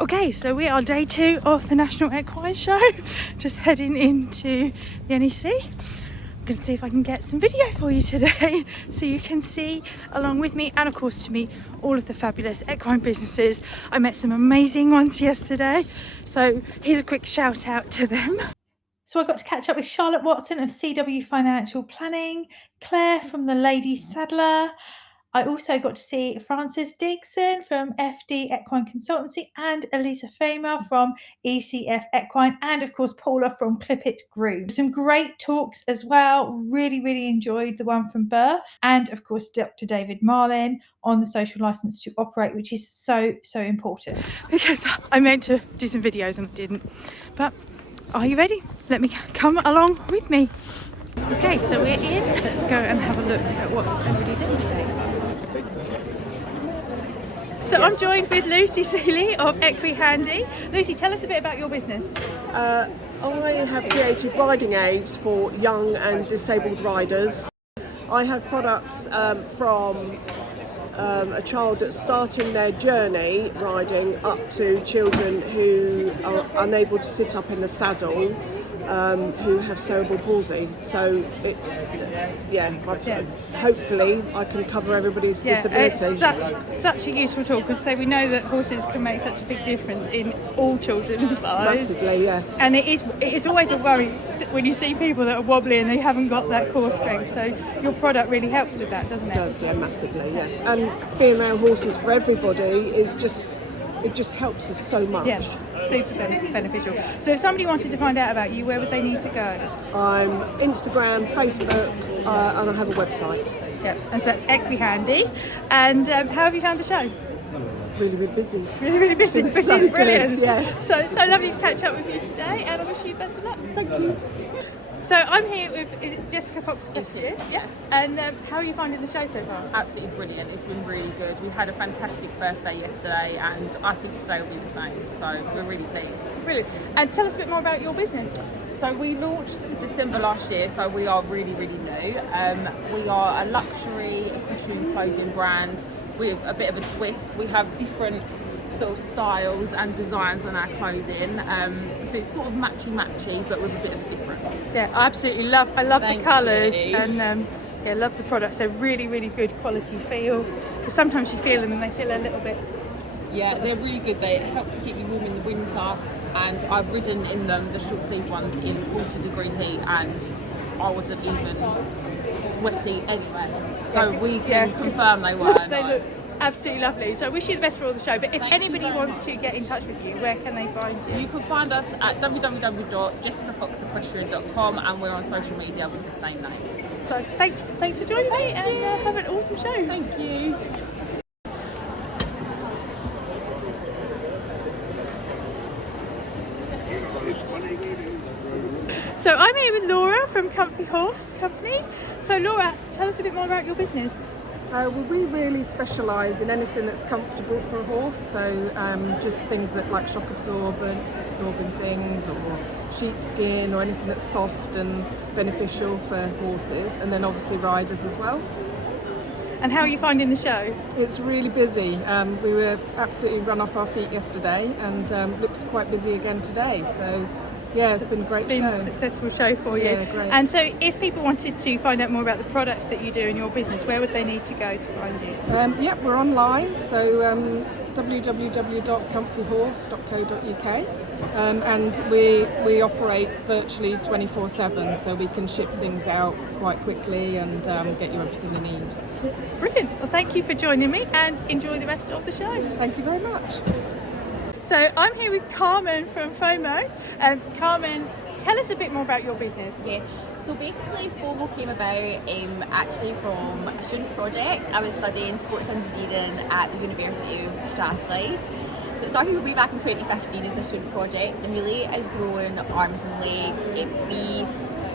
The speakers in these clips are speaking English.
Okay, so we are day 2 of the National Equine Show, just heading into the NEC. I'm going to see if I can get some video for you today so you can see along with me, and of course to meet all of the fabulous equine businesses. I met some amazing ones yesterday, so here's a quick shout out to them. So I got to catch up with Charlotte Watson of CW Financial Planning, Claire from the Ladies Saddler. I also got to see Frances Dixon from FD Equine Consultancy and Elisa Faima from ECF Equine, and of course Paula from Clipit Groom. Some great talks as well. Really enjoyed the one from Birth, and of course Dr. David Marlin on the social license to operate, which is so important because I meant to do some videos and I didn't. But are you ready? Let me come along with me. Okay, so we're in. Let's go and have a look at what's everybody doing today. So I'm joined with Lucy Seeley of Equihandy. Lucy, tell us a bit about your business. I have created riding aids for young and disabled riders. I have products from a child that's starting their journey riding up to children who are unable to sit up in the saddle, who have cerebral palsy. So it's, hopefully I can cover everybody's disability. It's such a useful tool because we know that horses can make such a big difference in all children's lives. Massively, yes. And it is always a worry when you see people that are wobbly and they haven't got that core strength. So your product really helps with that, doesn't it? It does, yeah, massively, yes. And being around horses for everybody is just, it just helps us so much. Yeah, super beneficial. So if somebody wanted to find out about you, where would they need to go? I'm Instagram, Facebook, and I have a website. Yeah, and so that's Equihandy. And how have you found the show? Really busy. Really busy. It's so Brilliant. good, yes. So lovely to catch up with you today, and I wish you best of luck. Thank you. So I'm here with, is it Jessica Fox Equestrian? Yes. And how are you finding the show so far? Absolutely brilliant. It's been really good. We had a fantastic first day yesterday, and I think today will be the same. So we're really pleased. Brilliant. And tell us a bit more about your business. So we launched in December last year, so we are really new. We are a luxury equestrian clothing brand with a bit of a twist. We have different sort of styles and designs on our clothing. So it's sort of matchy, but with a bit of a difference. Yeah, I absolutely love the colours, and love the products. They're really good quality feel. Because sometimes you feel them and they feel a little bit. Yeah, they're really good. They help to keep you warm in the winter, and I've ridden in them, the short sleeve ones, in 40-degree heat, and I wasn't even sweaty anyway. So we can confirm they were. They look absolutely lovely. So I wish you the best for all the show. But if anybody wants to get in touch with you, where can they find you? You can find us at www.jessicafoxequestrian.com, and we're on social media with the same name. So thanks for joining me, and have an awesome show. Thank you. So I'm here with Laura from Comfy Horse Company. So Laura, tell us a bit more about your business. We really specialise in anything that's comfortable for a horse, so just things that like shock absorbing things, or sheepskin, or anything that's soft and beneficial for horses, and then obviously riders as well. And how are you finding the show? It's really busy. We were absolutely run off our feet yesterday, and looks quite busy again today. So yeah, it's been a great show. A successful show for you. Yeah, great. And so if people wanted to find out more about the products that you do in your business, where would they need to go to find you? We're online, so www.comfyhorse.co.uk, and we operate virtually 24/7, so we can ship things out quite quickly and get you everything you need. Brilliant. Well, thank you for joining me, and enjoy the rest of the show. Thank you very much. So I'm here with Carmen from Fomo. Carmen, tell us a bit more about your business. Okay, so basically FOMO came about actually from a student project. I was studying sports engineering at the University of Strathclyde. So it started way back in 2015 as a student project, and really is growing arms and legs. We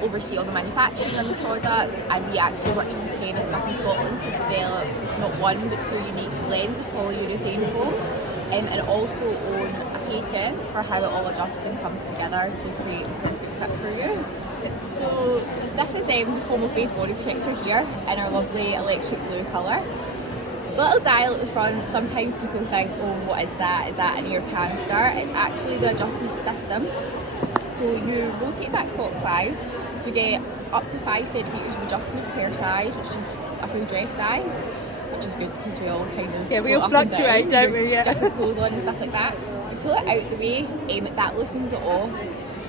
oversee all the manufacturing of the product, and we actually worked with a chemist up in Scotland to develop not one but 2 unique blends of polyurethane foam. And also own a patent for how it all adjusts and comes together to create a perfect fit for you. So this is the Fomo Face Body Protector here in our lovely electric blue colour. Little dial at the front. Sometimes people think, oh, what is that? Is that an air canister? It's actually the adjustment system. So you rotate that clockwise, you get up to 5 centimetres of adjustment per size, which is a full dress size, which is good because we all kind of we all fluctuate, don't we? Yeah. Different clothes on and stuff like that. You pull it out the way, that loosens it off.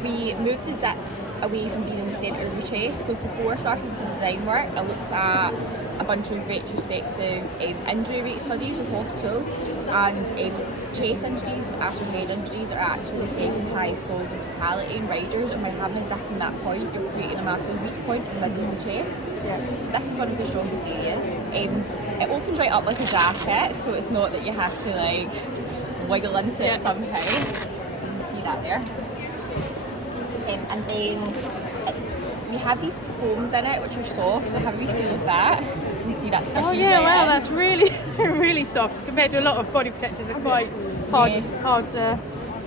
We move the zip away from being in the centre of your chest, because before I started the design work, I looked at a bunch of retrospective injury rate studies with hospitals, and chest injuries after head injuries are actually the second highest cause of fatality in riders, and by having a zip in that point, you're creating a massive weak point in the middle of the chest. So this is one of the strongest areas. It opens right up like a jacket, so it's not that you have to like wiggle into it somehow. You can see that there. And then we have these foams in it which are soft, so have a wee feel of that. You can see that squishy. Oh yeah, wow, that's really, really soft compared to a lot of body protectors are quite hard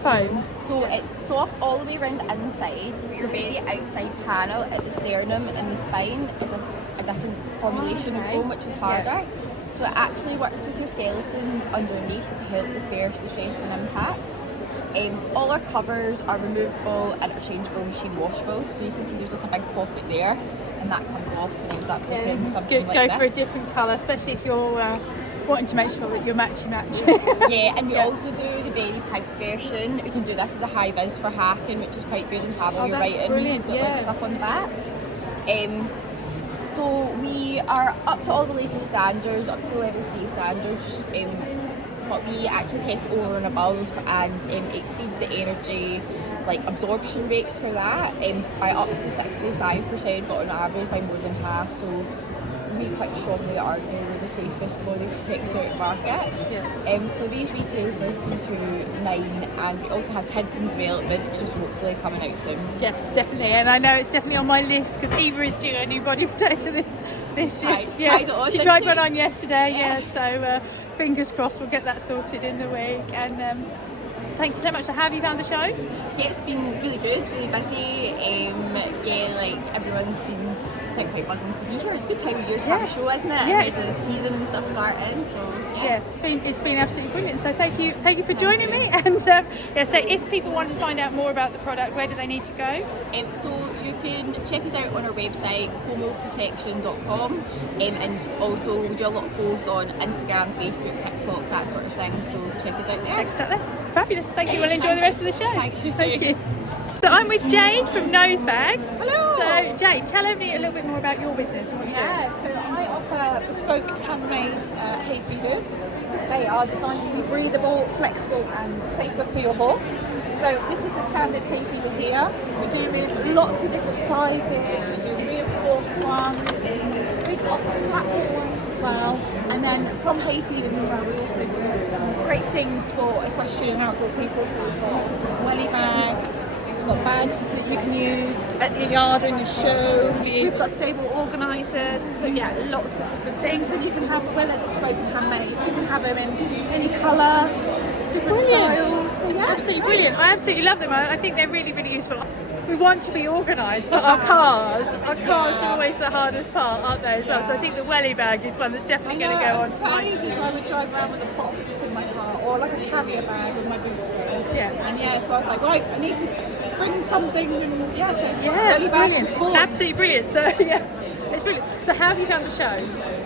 foam. So it's soft all the way around the inside, but your very outside panel at the sternum and the spine is a different formulation of foam, which is harder. So it actually works with your skeleton underneath to help disperse the stress of an impact. All our covers are removable, interchangeable, machine washable, so you can see there's like a big pocket there, and that comes off and ends up looking something like Go this. for a different colour, especially if you're wanting to make sure that you're matchy. And we also do the very pipe version. We can do this as a high vis for hacking, which is quite good, and have all your writing that links up on the back. So we are up to all the latest standards, up to the level 3 standards. But we actually test over and above and exceed the energy absorption rates for that by up to 65%, but on average by more than half. So we quite strongly argue we're the safest body protector at market. So these retail for 3 to 9, and we also have kids in development, which is hopefully coming out soon. Yes, definitely, and I know it's definitely on my list because Eva is due a new body protector this year. She tried one on yesterday, so fingers crossed we'll get that sorted in the week. And thank you so much. So how have you found the show? Yeah, it's been really good, really busy. Everyone's been quite buzzing to be here. It's a good time of year to have a show, isn't it? It's a season and stuff starting, so it's been absolutely brilliant. So thank you for joining me. And so if people want to find out more about the product, where do they need to go? So you can check us out on our website, fomoprotection.com, and also we do a lot of posts on Instagram, Facebook, TikTok, that sort of thing. So check us out there. Check us out there. Fabulous. Thank you. We'll enjoy the rest of the show. Thank you. So I'm with Jade from Nose Bags. Hello. So Jade, tell everybody a little bit more about your business and what you do. So I offer bespoke handmade hay feeders. They are designed to be breathable, flexible and safer for your horse. So this is a standard hay feeder here. We do in lots of different sizes. We do reinforced ones. We offer flat ones as well. And then from hay feeders as well, we also do some great things for equestrian and outdoor people. So we've got welly bags. We've got bags that you can use at your yard or in your show. We've got stable organisers, so lots of different things. And you can have, whether it's bespoke and handmade, you can have them in any colour, different styles. So Absolutely brilliant. I absolutely love them. I think they're really, really useful. We want to be organised, but our cars are always the hardest part, aren't they, as well? So I think the welly bag is one that's definitely going to go on. For ages I would drive around with a box in my car, or like a carrier bag with my boots in. And so I was like, right, I need to bring something, and it's brilliant. Absolutely brilliant. So it's brilliant. So how have you found the show?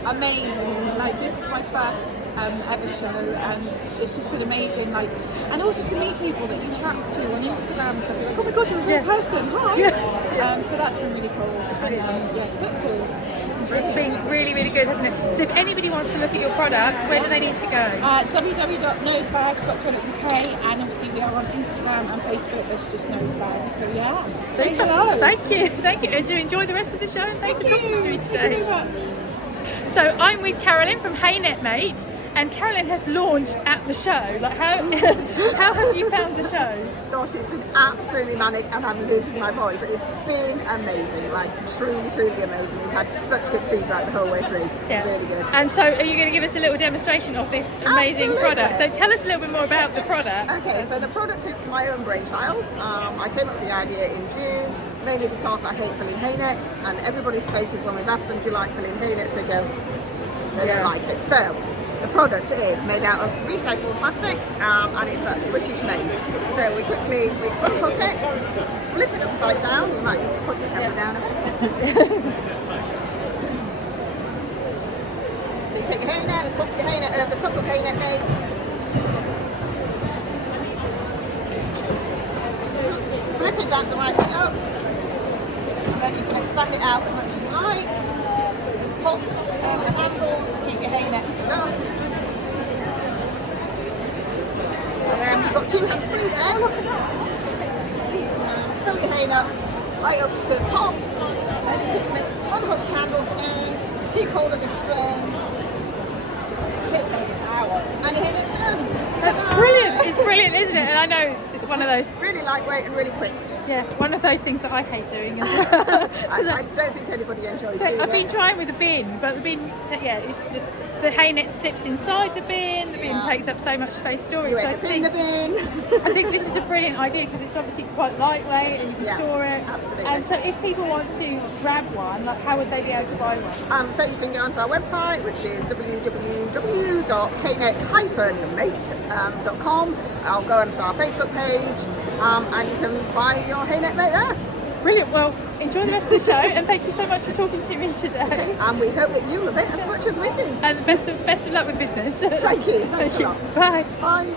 Amazing. This is my first ever show, and it's just been amazing. And also to meet people that you chat to on Instagram and stuff. You're like, oh my god, you're a real person. Hi. So that's been really cool. It's been football. It's been really, really good, hasn't it? So if anybody wants to look at your products, where do they need to go? www.nosebags.co.uk, and obviously we are on Instagram and Facebook. There's just Nosebags. So say hello. Thank you. And do enjoy the rest of the show. And thanks for talking to me today. Thank you very much. So I'm with Carolyn from Haynet Mate, and Carolyn has launched at the show. How have you found the show? Gosh, it's been absolutely manic, and I'm losing my voice. It's been amazing, truly amazing. We've had such good feedback the whole way through. Really good. And so are you going to give us a little demonstration of this amazing product? So tell us a little bit more about the product. Okay, so the product is my own brainchild. I came up with the idea in June, mainly because I hate filling hay nets, and everybody's faces when we've asked them, do you like filling hay nets, they go, they don't like it. So The product is made out of recycled plastic, and it's British made. So we quickly unhook it, flip it upside down. You might need to put your camera down a bit. So you take your haynet, put your haynet over the top of Haynet Mate. Flip it back the right way up. Then you can expand it out as much as you like. Just pop the handles to keep your haynet stood up. And then we've got 2 hands free there. Fill your haynet up right up to the top. Then you can unhook your handles again. Keep hold of the string. Tip it out. And your haynet's done. That's brilliant. It's brilliant, isn't it? And I know it's one of those. Really lightweight and really quick. Yeah, one of those things that I hate doing as well. I don't think anybody enjoys So doing I've been it. trying with the bin, but the bin, it's just the haynet slips inside the bin. The bin takes up so much space storage. You So end up in the bin. I think this is a brilliant idea because it's obviously quite lightweight and you can Yeah, store it. absolutely. And so if people want to grab one, like how would they be able to buy one? So you can go onto our website, which is www.haynet-mate.com. I'll go onto our Facebook page, and you can buy your Haynet Mate there. Brilliant. Well, enjoy the rest of the show, and thank you so much for talking to me today. And we hope that you love it as much as we do. And best of luck with business. Thank you. Thanks Thank a you. lot. Bye. Bye.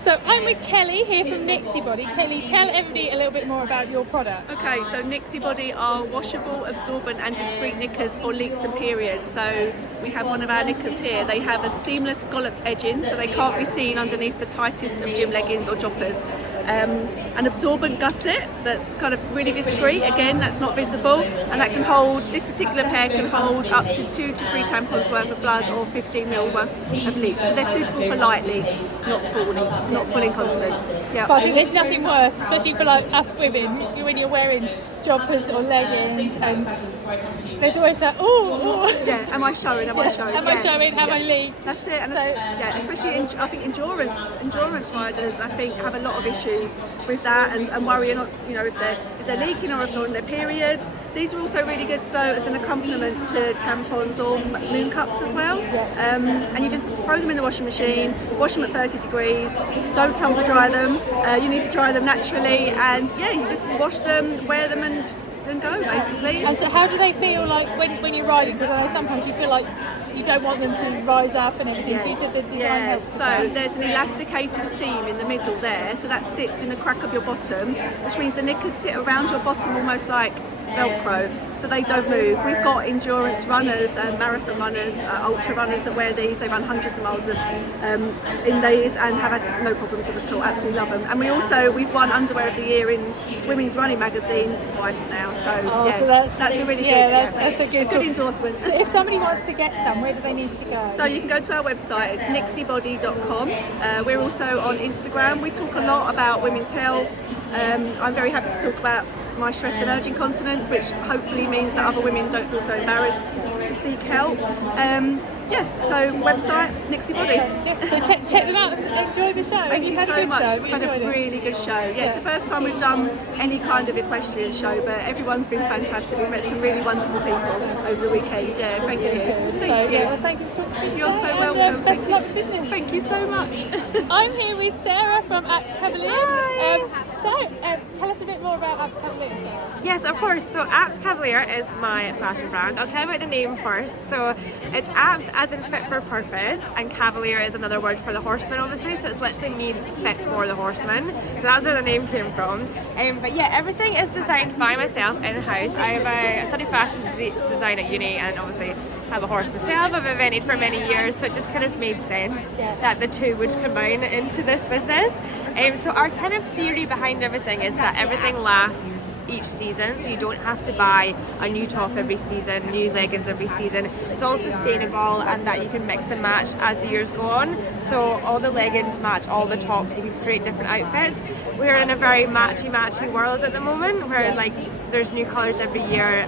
So I'm with Kelly here from Nixi Body. Kelly, tell everybody a little bit more about your product. Okay, so Nixi Body are washable, absorbent and discreet knickers for leaks and periods. So we have one of our knickers here. They have a seamless scalloped edging, so they can't be seen underneath the tightest of gym leggings or joppers. An absorbent gusset that's kind of really discreet, again that's not visible, and that can hold, this particular pair can hold up to 2 to 3 tampons worth of blood or 15 ml worth of leaks. So they're suitable for light leaks, not full leaks, not full incontinence. Yeah. But I think there's nothing worse, especially for like us women, when you're wearing joppers or leggings, and there's always that, Yeah, am I showing, am I showing? am I showing, am I leak? That's it, and So- especially I think endurance riders, I think have a lot of issues with that and worry not, if they're leaking or if they're on their period. These are also really good, so as an accompaniment to tampons or moon cups as well. And you just throw them in the washing machine, wash them at 30 degrees. Don't tumble dry them. You need to dry them naturally, and you just wash them, wear them, and go basically. And so how do they feel like when you're riding? Because I know sometimes you feel like you don't want them to rise up and everything, so you said the design helps with so that. there's an elasticated seam in the middle there, so that sits in the crack of your bottom, which means the knickers sit around your bottom almost like Velcro, so they don't move. We've got endurance runners and marathon runners, ultra runners that wear these. They run hundreds of miles in these and have had no problems with it at all. Absolutely love them. And we've won Underwear of the Year in Women's Running magazine twice now. So So that's a really good, that's a good endorsement. So if somebody wants to get some, where do they need to go? So you can go to our website, it's nixibody.com. We're also on Instagram. We talk a lot about women's health. I'm very happy to talk about my stress and urge incontinence, which hopefully means that other women don't feel so embarrassed to seek help. So website, Nixi Body. So check them out and enjoy the show. Thank You've you had so a good much. show. We We've had enjoyed a it. really good show. It's the first time we've done any kind of equestrian show, but everyone's been fantastic. We've met some really wonderful people over the weekend. Yeah, thank you. Thank you. Well, thank you for talking to me You're today, so and, welcome. best of luck with business. Thank you so much. I'm here with Sarah from Apt Cavalier. Hi. Tell us a bit more about Apt Cavalier, Sarah. Yes, of course. So Apt Cavalier is my fashion brand. I'll tell you about the name first. So it's Apt as in fit for purpose, and Cavalier is another word for the horseman, obviously. So it literally means fit for the horseman. So that's where the name came from. But everything is designed by myself in-house. I studied fashion design at uni, and obviously have a horse myself. I've evented for many years, so it just kind of made sense that the two would combine into this business. So our kind of theory behind everything is that everything lasts each season, so you don't have to buy a new top every season, new leggings every season. It's all sustainable, and that you can mix and match as the years go on. So all the leggings match all the tops, you can create different outfits. We're in a very matchy world at the moment, where there's new colours every year,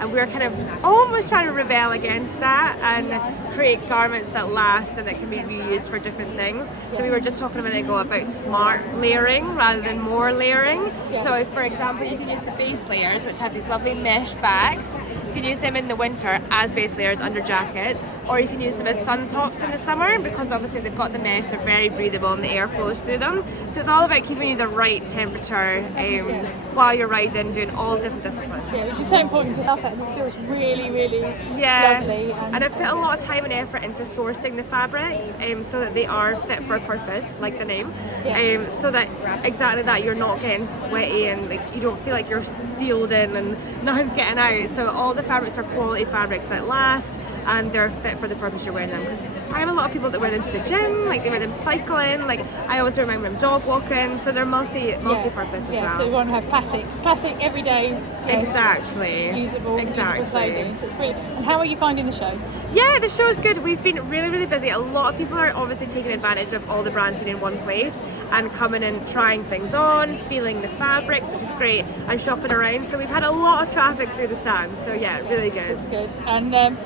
and we're kind of almost trying to rebel against that and create garments that last and that can be reused for different things. So we were just talking a minute ago about smart layering rather than more layering. So for example, you can use the base layers, which have these lovely mesh bags. You can use them in the winter as base layers under jackets, or you can use them as sun tops in the summer, because obviously they've got the mesh, they're very breathable and the air flows through them. So it's all about keeping you the right temperature while you're riding, doing all different disciplines. Yeah, which is so important because it feels really, really lovely. And I've put a lot of time and effort into sourcing the fabrics so that they are fit for a purpose, like the name. So that exactly that, you're not getting sweaty and like you don't feel like you're sealed in and nothing's getting out. So all the fabrics are quality fabrics that last and they're fit for the purpose you're wearing them. Because I have a lot of people that wear them to the gym, like they wear them cycling, like I always remember them dog walking, so they're multi-purpose as well. So you want to have classic everyday, exactly, usable clothing. So it's brilliant. And how are you finding the show? Yeah, the show is good. We've been really, really busy. A lot of people are obviously taking advantage of all the brands being in one place and coming and trying things on, feeling the fabrics, which is great, and shopping around. So we've had a lot of traffic through the stand. So yeah, really good. It's good. And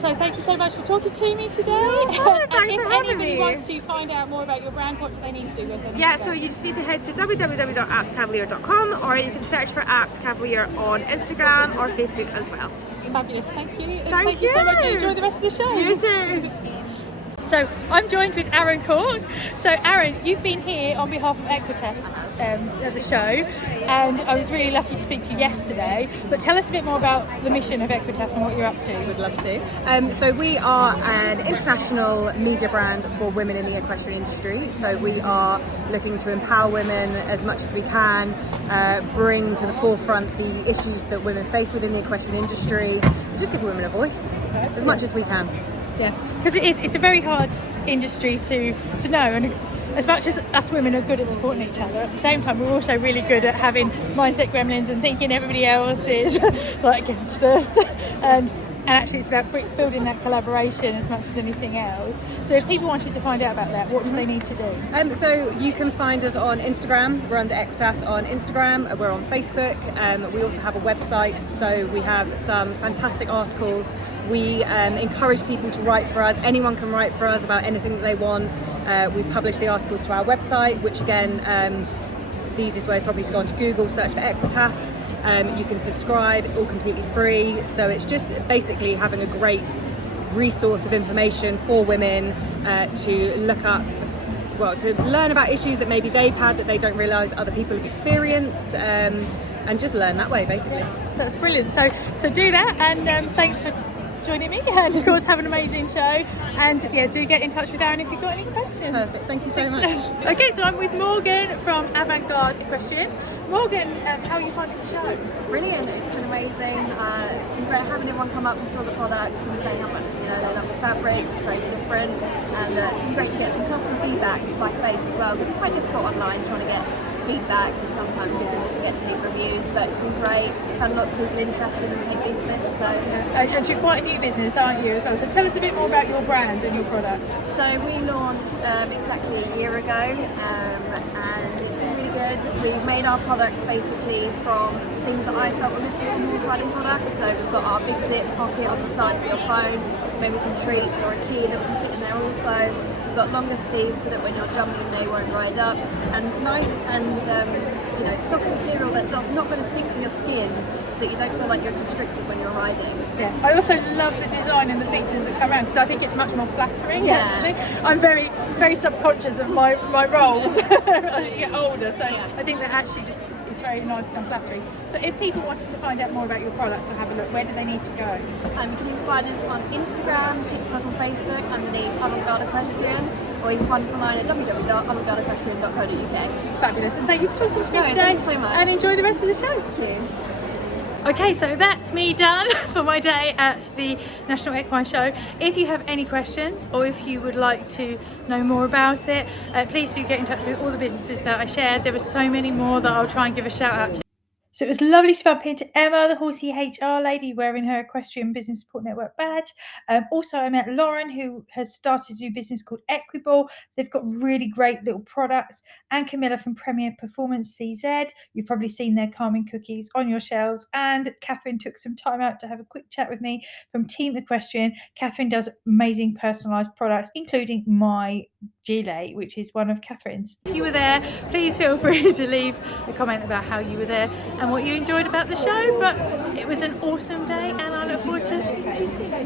so thank you so much for talking to me today. Thanks for having me. If anybody wants to find out more about your brand, what do they need to do with it? Yeah, so you just need to head to www.aptcavalier.com, or you can search for Apt Cavalier on Instagram or Facebook as well. Fabulous, thank you. Thank you so much, and enjoy the rest of the show. You too. So I'm joined with Aaron Cork. So Aaron, you've been here on behalf of Equitas at the show, and I was really lucky to speak to you yesterday. But tell us a bit more about the mission of Equitas and what you're up to. Would love to. So we are an international media brand for women in the equestrian industry. So we are looking to empower women as much as we can, bring to the forefront the issues that women face within the equestrian industry, just give women a voice as much as we can. Yeah, because it's a very hard industry to know, and as much as us women are good at supporting each other, at the same time we're also really good at having mindset gremlins and thinking everybody else is like against us, and actually it's about building that collaboration as much as anything else. So if people wanted to find out about that, what do they need to do? So you can find us on Instagram. We're under Equitas on Instagram. We're on Facebook. We also have a website, so we have some fantastic articles. We encourage people to write for us. Anyone can write for us about anything that they want. We publish the articles to our website, which again, the easiest way is probably to go onto Google, search for Equitas. You can subscribe, it's all completely free. So it's just basically having a great resource of information for women to look up, to learn about issues that maybe they've had that they don't realise other people have experienced, and just learn that way basically. So that's brilliant. So do that, and thanks for joining me, and of course have an amazing show, and do get in touch with Aaron if you've got any questions. Perfect, thank you so much. Okay, so I'm with Morgan from Avant-Garde Equestrian. Morgan, how are you finding the show? Brilliant, it's been amazing. It's been great having everyone come up and feel the products and say how much they love the fabric. It's very different, and it's been great to get some customer feedback by face as well. It's quite difficult online trying to get feedback because sometimes people forget to leave reviews, but it's been great. Had lots of people interested and take leaflets. So and you're quite a new business, aren't you, as well? So tell us a bit more about your brand and your products. So we launched exactly a year ago, and it's been really good. We've made our products basically from things that I felt were missing from horse riding products. So we've got our big zip pocket on the side for your phone, maybe some treats or a key that we can fit in there also. We've got longer sleeves so that when you're jumping they won't ride up, and nice and soft material that's not going to stick to your skin, so that you don't feel like you're constricted when you're riding. Yeah, I also love the design and the features that come around, because I think it's much more flattering. Actually, I'm very, very subconscious of my roles as you get older, so I think that actually just is very nice and flattering. So if people wanted to find out more about your products or have a look, where do they need to go? You can even find us on Instagram, TikTok and Facebook underneath Avant-Garde Equestrian, or you can find us online at www.avantgardeequestrian.co.uk. Fabulous, and thank you for talking to me today. Thanks so much. And enjoy the rest of the show. Thank you. Okay, so that's me done for my day at the National Equine Show. If you have any questions, or if you would like to know more about it, please do get in touch with all the businesses that I shared. There are so many more that I'll try and give a shout out to. So it was lovely to bump into Emma, the horsey HR lady, wearing her Equestrian Business Support Network badge. Also, I met Lauren, who has started a new business called Equiball. They've got really great little products. And Camilla from Premier Performance CZ. You've probably seen their Carmen cookies on your shelves. And Kathryn took some time out to have a quick chat with me from Team Equestrian. Kathryn does amazing personalised products, including my gilet, which is one of Kathryn's. If you were there, please feel free to leave a comment about how you were there and what you enjoyed about the show. But it was an awesome day, and I look forward to speaking to you soon.